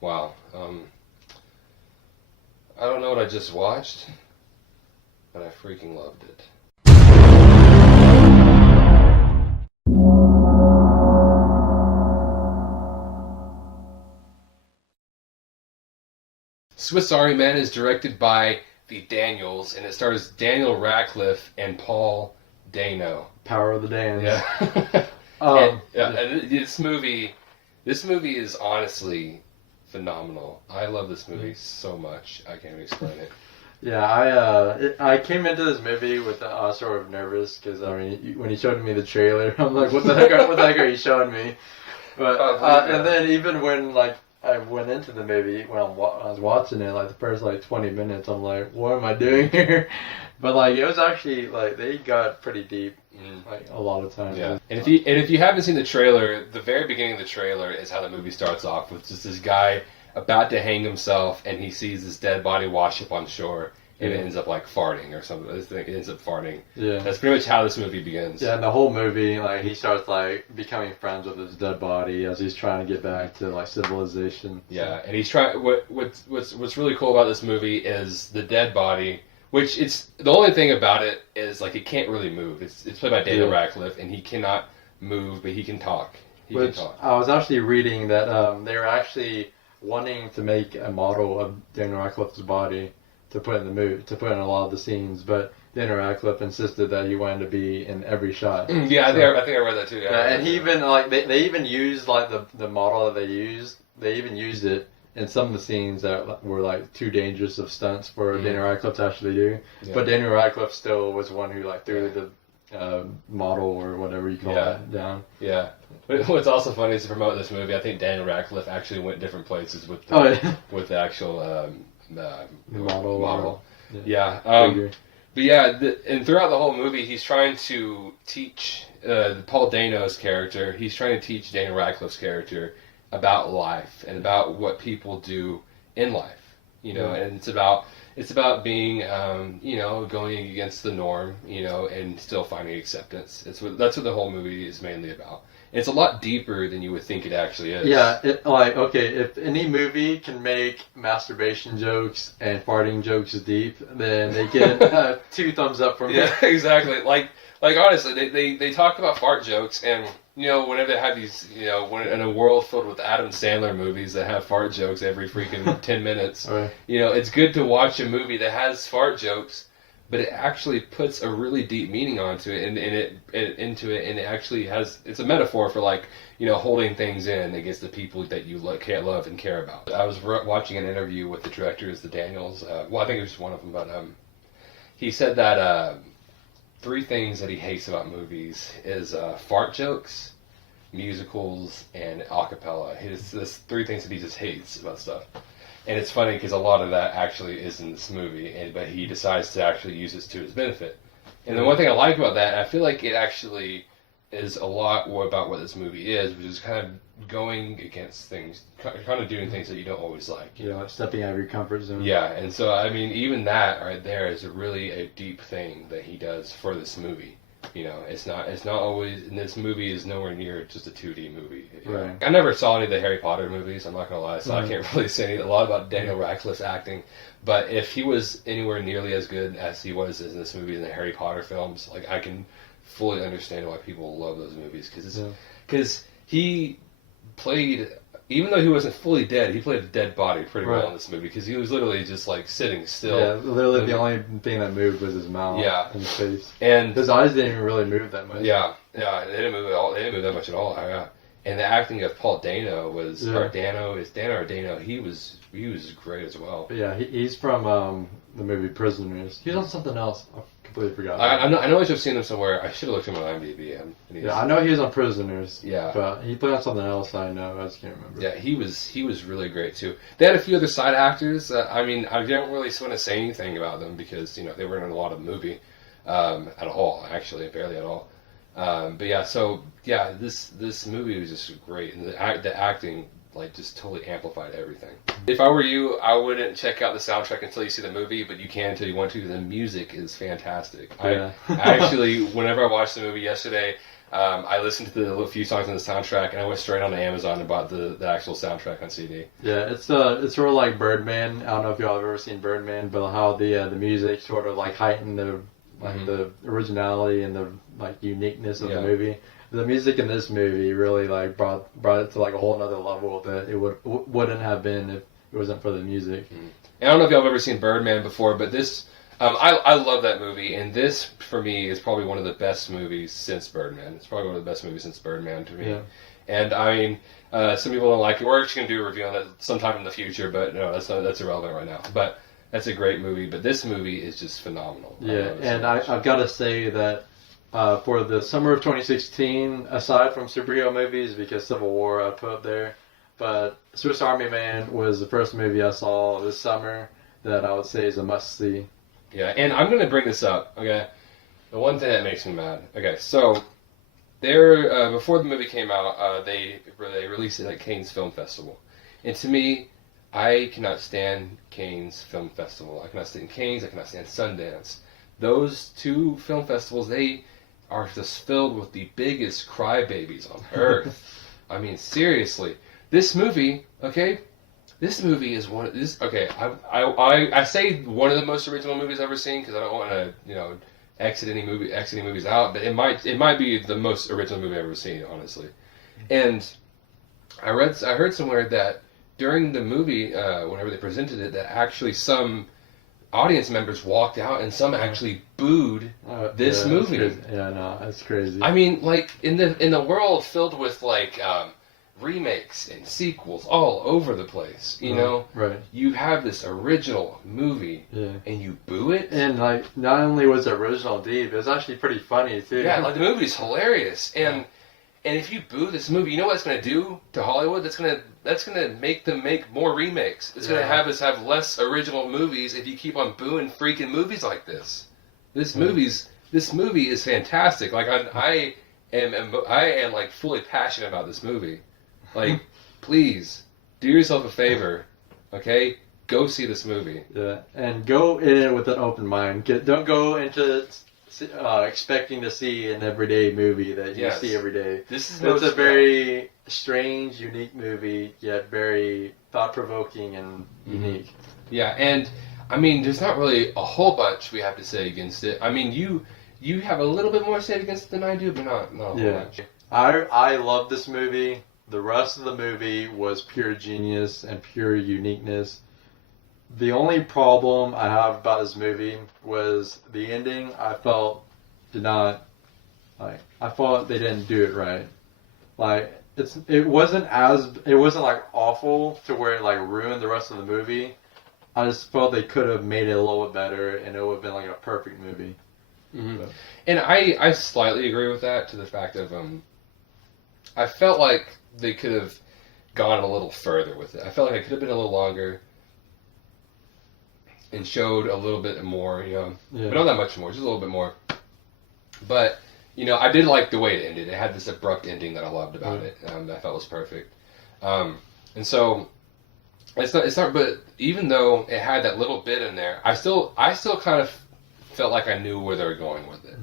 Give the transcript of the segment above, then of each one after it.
Wow. I don't know what I just watched, but I freaking loved it. Swiss Army Man is directed by the Daniels, and it stars Daniel Radcliffe and Paul Dano. Power of the Dans. Yeah. And this movie is honestly phenomenal. I love this movie so much. I can't even explain it. Yeah, I came into this movie with sort of nervous because I mean when he showed me the trailer, I'm like, what the heck are you showing me? But and then even when like I went into the movie when I was watching it, like the first like 20 minutes, I'm like, what am I doing here? But like it was actually like they got pretty deep, like a lot of times. Yeah, and if you haven't seen the trailer, the very beginning of the trailer is how the movie starts off with just this guy about to hang himself, and he sees this dead body wash up on shore, and it ends up like farting or something. It ends up farting. Yeah, that's pretty much how this movie begins. Yeah, and the whole movie, like he starts like becoming friends with his dead body as he's trying to get back to like civilization. Yeah, and he's trying. What's really cool about this movie is the dead body. Which it's the only thing about it is like it can't really move. It's played by Daniel Radcliffe, and he cannot move, but he can talk. He can talk. I was actually reading that they were actually wanting to make a model of Daniel Radcliffe's body to put in the movie, to put in a lot of the scenes, but Daniel Radcliffe insisted that he wanted to be in every shot. Yeah, I think I read that too. Yeah, and he even like they even used like the model that they used. They even used it in some of the scenes that were like too dangerous of stunts for Daniel Radcliffe to actually do. Yeah. But Daniel Radcliffe still was one who like threw the model or whatever you call it down. Yeah. But what's also funny is to promote this movie, I think Daniel Radcliffe actually went different places with with the actual model. Yeah. But yeah, and throughout the whole movie, he's trying to teach Paul Dano's character. He's trying to teach Daniel Radcliffe's character about life and about what people do in life, and it's about being, going against the norm, and still finding acceptance. That's what the whole movie is mainly about. It's a lot deeper than you would think it actually is. Yeah, if any movie can make masturbation jokes and farting jokes deep, then they get 2 thumbs up from me. Yeah, exactly. Like honestly, they talk about fart jokes, and whenever they have these, in a world filled with Adam Sandler movies that have fart jokes every freaking 10 minutes, right. It's good to watch a movie that has fart jokes, but it actually puts a really deep meaning onto it, and it actually it's a metaphor for like, holding things in against the people that you can't love and care about. I was watching an interview with the directors, the Daniels. I think it was one of them, but he said that 3 things that he hates about movies is fart jokes, musicals, and acapella. There's 3 things that he just hates about stuff. And it's funny because a lot of that actually is in this movie, but he decides to actually use this to his benefit. And the one thing I like about that, I feel like it actually is a lot more about what this movie is, which is kind of going against things, kind of doing things that you don't always like. Stepping out of your comfort zone. Yeah, and so, I mean, even that right there is really a deep thing that he does for this movie. It's not always, and this movie is nowhere near just a 2D movie. Right. I never saw any of the Harry Potter movies, I'm not going to lie, so I can't really say a lot about Daniel Radcliffe's acting, but if he was anywhere nearly as good as he was in this movie in the Harry Potter films, like, I can fully understand why people love those movies, because he played, even though he wasn't fully dead, he played a dead body pretty well in this movie, because he was literally just like sitting still. Yeah, literally the only thing that moved was his mouth and his face. And his eyes didn't even really move that much. Yeah, they didn't move at all. They didn't move that much at all. Yeah. And the acting of Paul Dano was, or Dano, is Dano or Dano, he was great as well. But yeah, he's from the movie Prisoners. He's on something else. I completely forgot. I know I've seen him somewhere. I should have looked him on IMDb. Yeah, I know he was on Prisoners. Yeah. But he played on something else I know. I just can't remember. Yeah, he was really great too. They had a few other side actors. I mean, I don't really want to say anything about them because, they weren't in a lot of the movie at all, actually, barely at all. But yeah, so yeah, this movie was just great, and the acting like just totally amplified everything. If I were you, I wouldn't check out the soundtrack until you see the movie, but you can until you want to. The music is fantastic. Yeah. I actually, whenever I watched the movie yesterday, I listened to the few songs on the soundtrack, and I went straight on to Amazon and bought the actual soundtrack on CD. Yeah, it's sort of like Birdman. I don't know if y'all have ever seen Birdman, but how the music sort of like heightened the originality and the like uniqueness of the movie. The music in this movie really like brought it to like a whole nother level that it wouldn't have been if it wasn't for the music. And I don't know if y'all have ever seen Birdman before, but this I love that movie, and this for me is probably one of the best movies since Birdman. It's probably one of the best movies since Birdman to me. Yeah. And I mean, some people don't like it. We're actually gonna do a review on that sometime in the future, but no, that's irrelevant right now. But that's a great movie. But this movie is just phenomenal. Yeah, and I've got to say that for the summer of 2016, aside from superhero movies, because Civil War I put up there, but Swiss Army Man was the first movie I saw this summer that I would say is a must-see. Yeah, and I'm going to bring this up, okay? The one thing that makes me mad. Okay, so there, before the movie came out, they released it at Cannes Film Festival. And to me, I cannot stand Cannes Film Festival. I cannot stand Cannes, I cannot stand Sundance. Those two film festivals, they are just filled with the biggest crybabies on earth. I mean, seriously. This movie, okay? This movie is one of this. Okay, I say one of the most original movies I've ever seen because I don't want to exit any movies out, but it might be the most original movie I've ever seen, honestly. And I heard somewhere that during the movie, whenever they presented it, that actually some audience members walked out and some actually booed this movie. Yeah, no, that's crazy. I mean, like in the world filled with like remakes and sequels all over the place, you know? Right. You have this original movie and you boo it? And like not only was it original deep, it was actually pretty funny too. Yeah, like the movie's hilarious. And if you boo this movie, you know what it's gonna do to Hollywood? That's gonna make them make more remakes. It's gonna have us have less original movies if you keep on booing freaking movies like this. This movie is fantastic. Like I am like fully passionate about this movie. Like, please, do yourself a favor, okay? Go see this movie. Yeah, and go in it with an open mind. Don't go into expecting to see an everyday movie that you see every day. It's a very strange, unique movie, yet very thought-provoking and unique. Yeah, and, I mean, there's not really a whole bunch we have to say against it. I mean, you have a little bit more to say against it than I do, but not a whole bunch. I love this movie. The rest of the movie was pure genius and pure uniqueness. The only problem I have about this movie was the ending. I felt I thought they didn't do it right. Like it wasn't like awful to where it like ruined the rest of the movie. I just felt they could have made it a little bit better and it would have been like a perfect movie. Mm-hmm. And I slightly agree with that to the fact of I felt like they could have gone a little further with it. I felt like it could have been a little longer and showed a little bit more, but not that much more, just a little bit more. But, I did like the way it ended. It had this abrupt ending that I loved about it. That I felt was perfect. And so, it's not, but even though it had that little bit in there, I still kind of felt like I knew where they were going with it,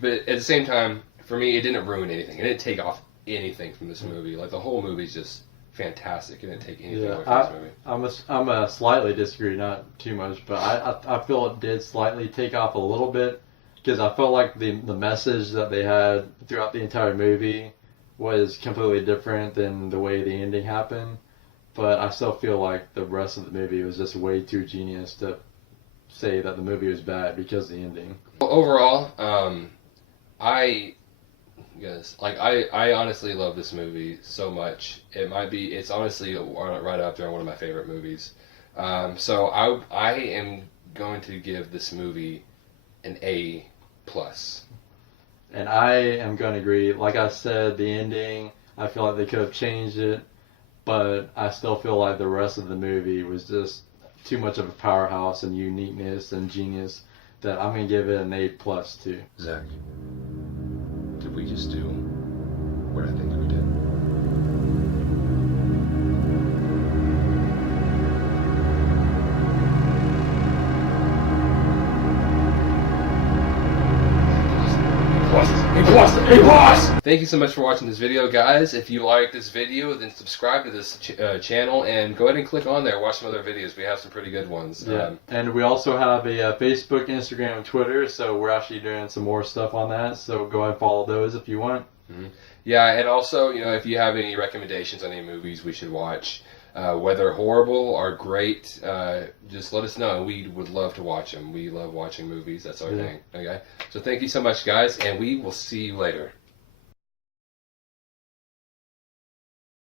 but at the same time, for me, it didn't ruin anything. It didn't take off anything from this movie. Like, the whole movie's just fantastic. It didn't take anything away from this movie. I'm a slightly disagree, not too much, but I feel it did slightly take off a little bit because I felt like the message that they had throughout the entire movie was completely different than the way the ending happened. But I still feel like the rest of the movie was just way too genius to say that the movie was bad because of the ending. Well, overall, I honestly love this movie so much. It's honestly right up there on one of my favorite movies. So I am going to give this movie an A+. And I am going to agree. Like I said, the ending, I feel like they could have changed it, but I still feel like the rest of the movie was just too much of a powerhouse and uniqueness and genius that I'm going to give it an A+ too. Zach, did we just do what I think we did? A+. boss! Thank you so much for watching this video, guys. If you like this video, then subscribe to this channel and go ahead and click on there. Watch some other videos. We have some pretty good ones. Yeah, and we also have a Facebook, Instagram, and Twitter, so we're actually doing some more stuff on that. So go ahead and follow those if you want. Mm-hmm. Yeah, and also, if you have any recommendations on any movies we should watch, whether horrible or great, just let us know. We would love to watch them. We love watching movies. That's our thing. Okay. So thank you so much, guys, and we will see you later.